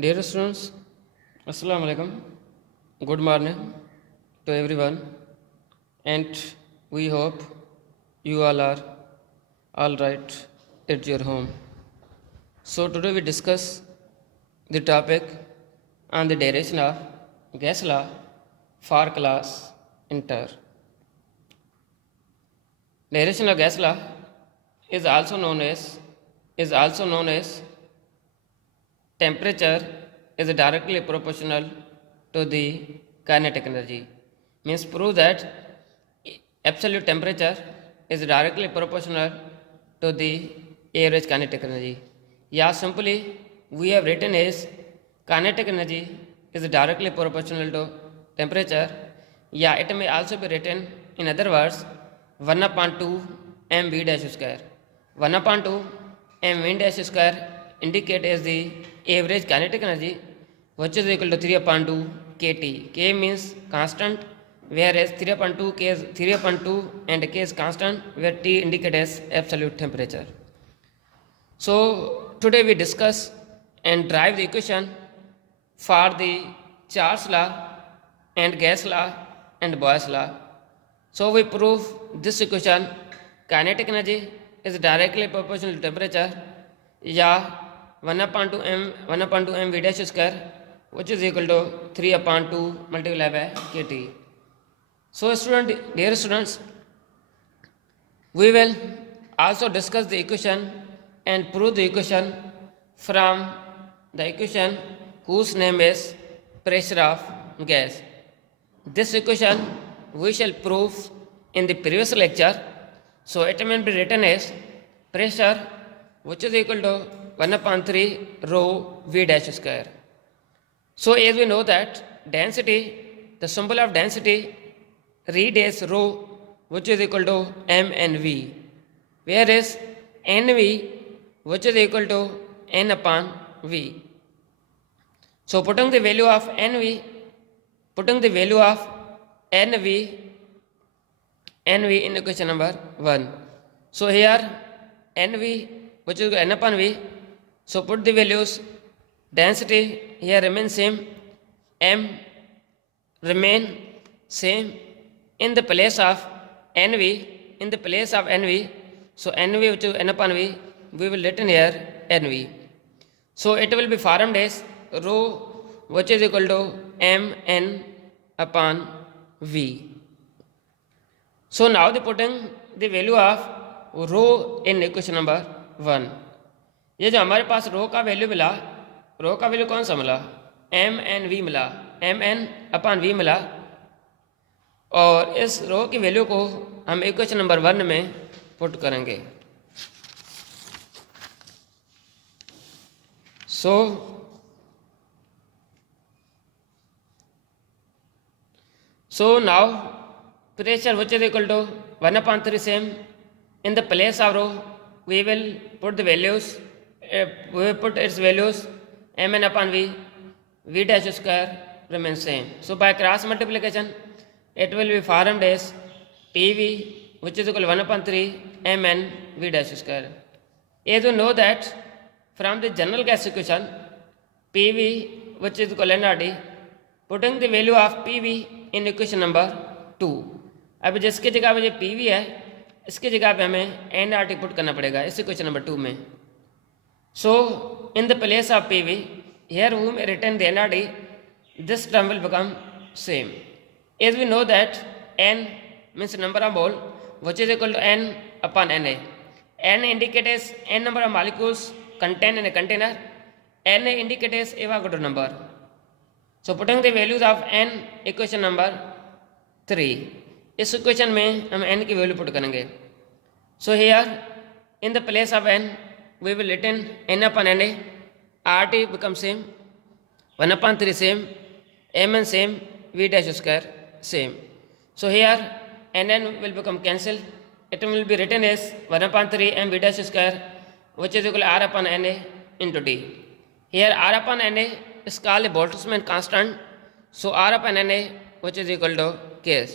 Dear students, Assalamu alaikum. Good morning to everyone, and we hope you all are all right at your home. So today we discuss the topic on the derivation of gas law for class inter. Derivation of gas law is also known as temperature is directly proportional to the kinetic energy. Means prove that absolute temperature is directly proportional to the average kinetic energy. Yeah, simply we have written as kinetic energy is directly proportional to temperature. Yeah, it may also be written in other words 1 upon 2 mv dash square. 1 upon 2 mv dash square indicate as the average kinetic energy, which is equal to 3 upon 2 kt. K means constant, whereas 3 upon 2 k is 3 upon 2 and k is constant, where T indicate as absolute temperature. So today we discuss and drive the equation for the Charles law and gas law and Boyle's law. So we prove this equation: kinetic energy is directly proportional to temperature. Yeah, 1 upon 2 m v dash square, which is equal to 3 upon 2 multiplied by kt. So dear students, we will also discuss the equation and prove the equation from the equation whose name is pressure of gas. This equation we shall prove in the previous lecture. So it will be written as pressure, which is equal to 1 upon 3 rho v dash square. So as we know that density, the symbol of density read as rho, which is equal to m and v, whereas nv, which is equal to n upon v. So putting the value of nv in equation number 1. So here nv, which is n upon v, so put the values. Density here remains same, m remain same. In the place of nv, so nv, which is n upon v, we will written here nv. So it will be formed as rho, which is equal to m n upon v. So now the putting the value of rho in equation number 1. ये जो हमारे पास रो का value मिला, रो का value कौन सा मिला? M N V मिला, एम एन अपॉन वी मिला, और इस रो की वैल्यू को हम इक्वेशन नंबर 1 में पुट करेंगे. So now pressure, which is equal to 1 upon 3 same, in the place of rho we will put the values, we will put its values mn upon v dash square remains same. So by cross multiplication it will be formed as pv, which is equal to 1 upon 3 mn v dash square. As we know that from the general gas equation, pv, which is equal to nRT, putting the value of pv in equation number 2. अब जिसकी जगह पे जो pv है, इसकी जगह पे हमें nRT पुट करना पड़ेगा इस इक्वेशन नंबर 2 में. So in the place of pv, here we may written the nRT, this term will become same. As we know that n means number of mole, which is equal to n upon na. n indicates n number of molecules contained in a container, na indicates Avogadro number. So putting the values of n equation number 3, इस equation में हम n की value put करेंगे. So here in the place of n we will written n upon na, RT becomes same, 1 upon 3 same, mn same, v dash square same. So here nn will become cancelled. It will be written as 1 upon 3 m v dash square, which is equal to r upon na into t. Here r upon na is called a Boltzmann constant. So r upon na, which is equal to k.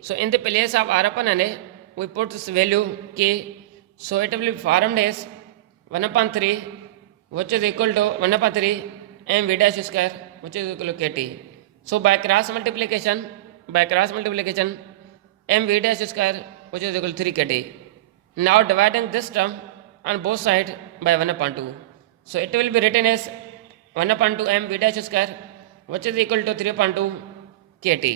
So in the place of r upon na we put this value k. So it will be formed as 1 upon 3, which is equal to 1 upon 3 m v dash square which is equal to kt. So by cross multiplication m v dash square which is equal to 3 kt. Now dividing this term on both sides by 1 upon 2. So it will be written as 1 upon 2 m v dash square which is equal to 3 upon 2 kt.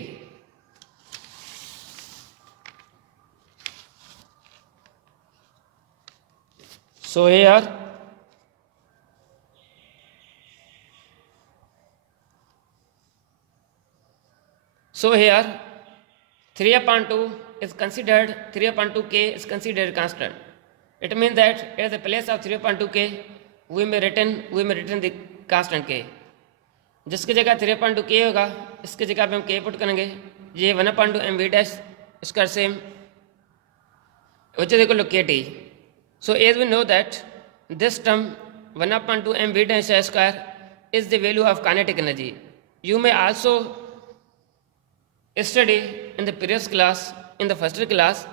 So here 3 upon 2 is considered 3 upon 2k is considered constant. It means that at the place of 3 upon 2k we may written the constant k. जिसकी जगह 3 upon 2k होगा इसकी जगह पे हम k put करेंगे. ये 1 upon 2 m v dash square same which is equal to kt. So as we know that this term 1 upon 2 m v dash square is the value of kinetic energy. You may also study in the previous class, in the first class,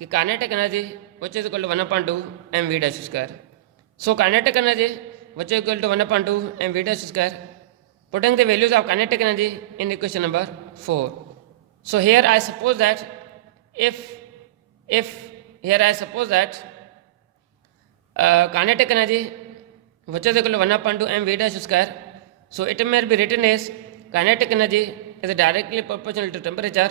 कि kinetic energy which is equal to 1 upon 2 m v dash square. So kinetic energy which is equal to 1 upon 2 m v dash square, putting the values of kinetic energy in equation number 4. So here I suppose that if kinetic energy which is equal to 1 upon 2 m v dash square, so it may be written as kinetic energy is directly proportional to temperature,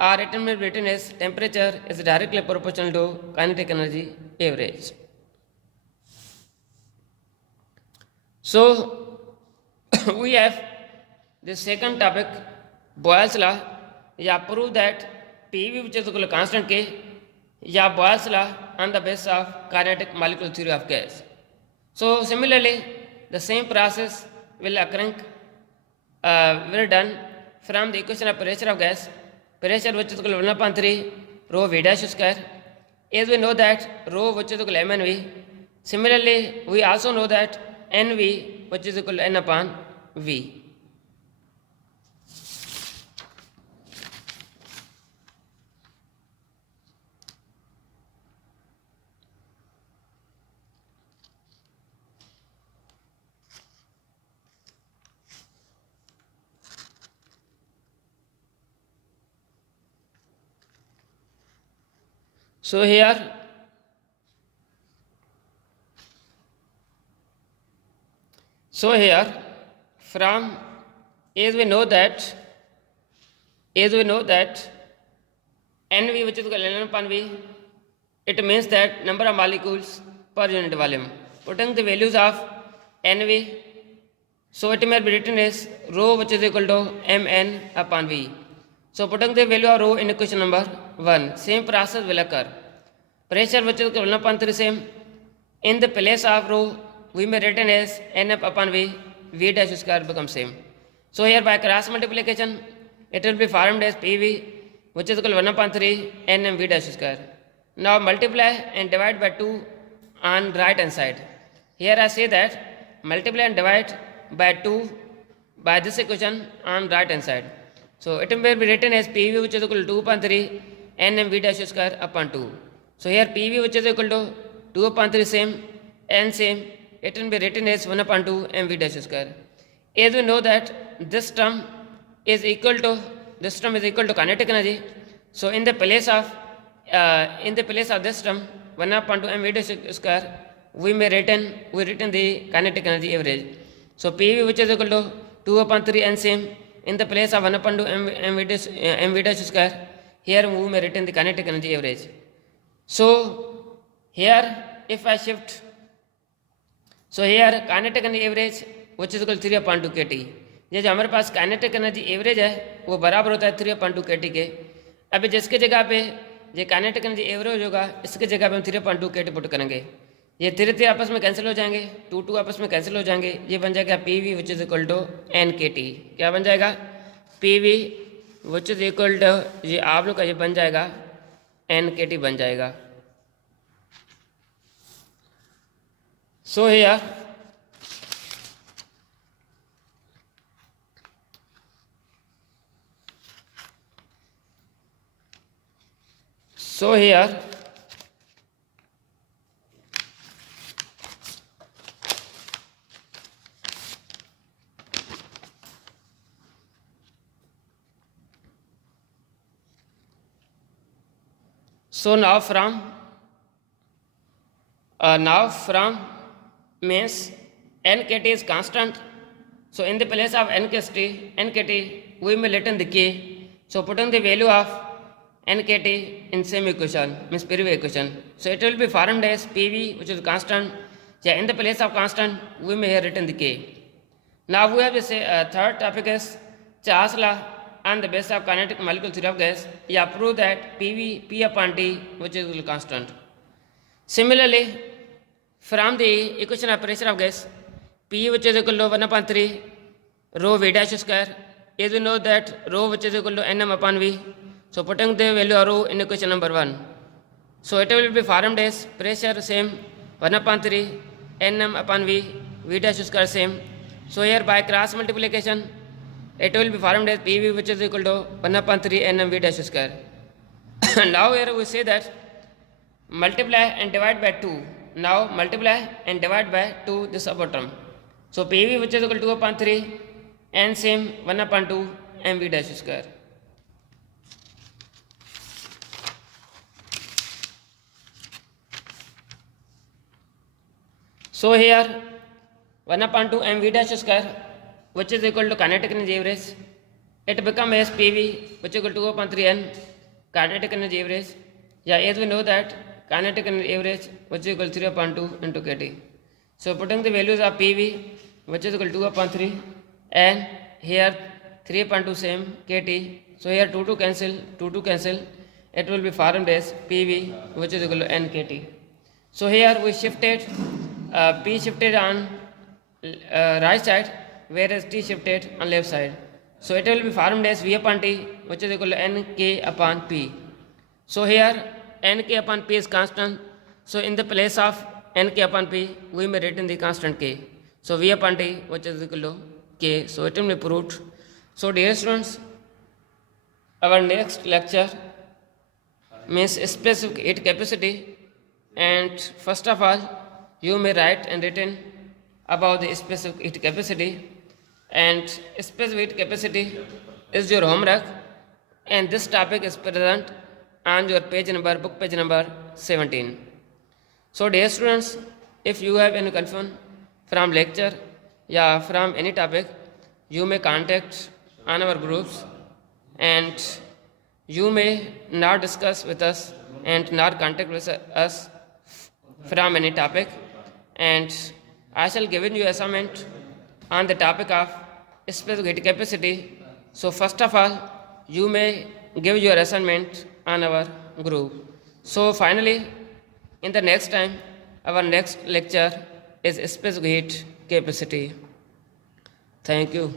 or it may be written as temperature is directly proportional to kinetic energy average. So we have the second topic, Boyle's law. या prove that PV which is equal to constant K, या Boyle's law on the basis of kinetic molecular theory of gas. So similarly, the same process will done from the equation of pressure of gas, pressure which is equal to 1 upon 3 rho v dash square. As we know that rho which is equal to mnv. Similarly, we also know that nv which is equal to n upon v. So here from as we know that nv which is equal to n upon v, it means that number of molecules per unit volume. Putting the values of nv, so it may be written as rho which is equal to mn upon v. So putting the value of rho in equation number 1, same process will occur. Pressure which is equal to 1 upon 3 same. In the place of rho, we may written as n upon v, v dash square becomes same. So here by cross multiplication, it will be formed as PV which is equal to 1 upon 3 n v dash square. Now multiply and divide by 2 on right hand side. Here I say that multiply and divide by 2 by this equation on right hand side. So it may be written as PV which is equal to 2 upon 3 n v dash square upon 2. So here PV which is equal to 2 upon 3 same, n same, it will be written as 1 upon 2 m v dash square. As we know that this term is equal to kinetic energy. So in the place of this term 1 upon 2 m v dash square, we written the kinetic energy average. So PV which is equal to 2 upon 3 n same, in the place of 1 upon 2 m v dash square, here we may written the kinetic energy average. So here if I shift, so here kinetic energy average which is equal to 3 upon 2 kt. ये जो हमारे पास kinetic energy average है वो बराबर होता है 3 upon 2 kt के. अभी जिसके जगह पे ये काइनेटिक एनर्जी एवरेज होगा इसके जगह पे हम 3 upon 2 kt पुट करेंगे. ये 3 आपस में कैंसिल हो जाएंगे, 2 आपस में कैंसिल हो जाएंगे. ये बन जाएगा PV which is equal to n k T. क्या बन जाएगा? PV which is equal to, ये आप लोग का ये बन जाएगा एन के टी बन जाएगा. सो here So now from means nkt is constant. So in the place of nkt we may written the k. So putting the value of nkt in same equation means previous equation. So it will be formed as pv, which is constant. Yeah, in the place of constant we may have written the k. Now we have a third topic is Charles law on the basis of kinetic molecule theory of gas. Yeah, prove that pv p upon t, which is constant. Similarly, from the equation of pressure of gas, P which is equal to 1 upon 3 rho V dash square, as we know that rho which is equal to Nm upon V. So putting the value of rho in equation number 1. So it will be formed as pressure same 1 upon 3 Nm upon V, V dash square same. So here by cross multiplication, it will be formed as PV which is equal to 1 upon 3 Nm V dash square. Now here we say that multiply and divide by 2. Now multiply and divide by 2 this upper term. So PV which is equal to 2 upon 3 and same 1 upon 2 mv dash square. So here 1 upon 2 mv dash square which is equal to kinetic energy average. It becomes as PV which is equal to 2 upon 3 n kinetic energy average. Yeah, as we know that kinetic energy average which is equal to 3 upon 2 into kT. So putting the values of PV which is equal to 2 upon 3 and here 3 upon 2 same kT. So here 2 cancel, it will be formed as PV which is equal to n kT. So here we shifted P shifted on right side whereas T shifted on left side. So it will be formed as V upon T which is equal to Nk upon P. So here Nk upon P is constant. So in the place of Nk upon P we may write in the constant K. So V upon T which is equal to K. So it will be proved. So dear students, our next lecture means specific heat capacity, and first of all you may write and written about the specific heat capacity, and specific heat capacity is your homework, and this topic is present on your book page number 17. So dear students, if you have any confusion from lecture or from any topic, you may contact on our groups, and you may not discuss with us and not contact with us from any topic, and I shall give you assignment on the topic of specific heat capacity. So first of all you may give your assignment on our group. So finally in the next time our next lecture is specific heat capacity. Thank you.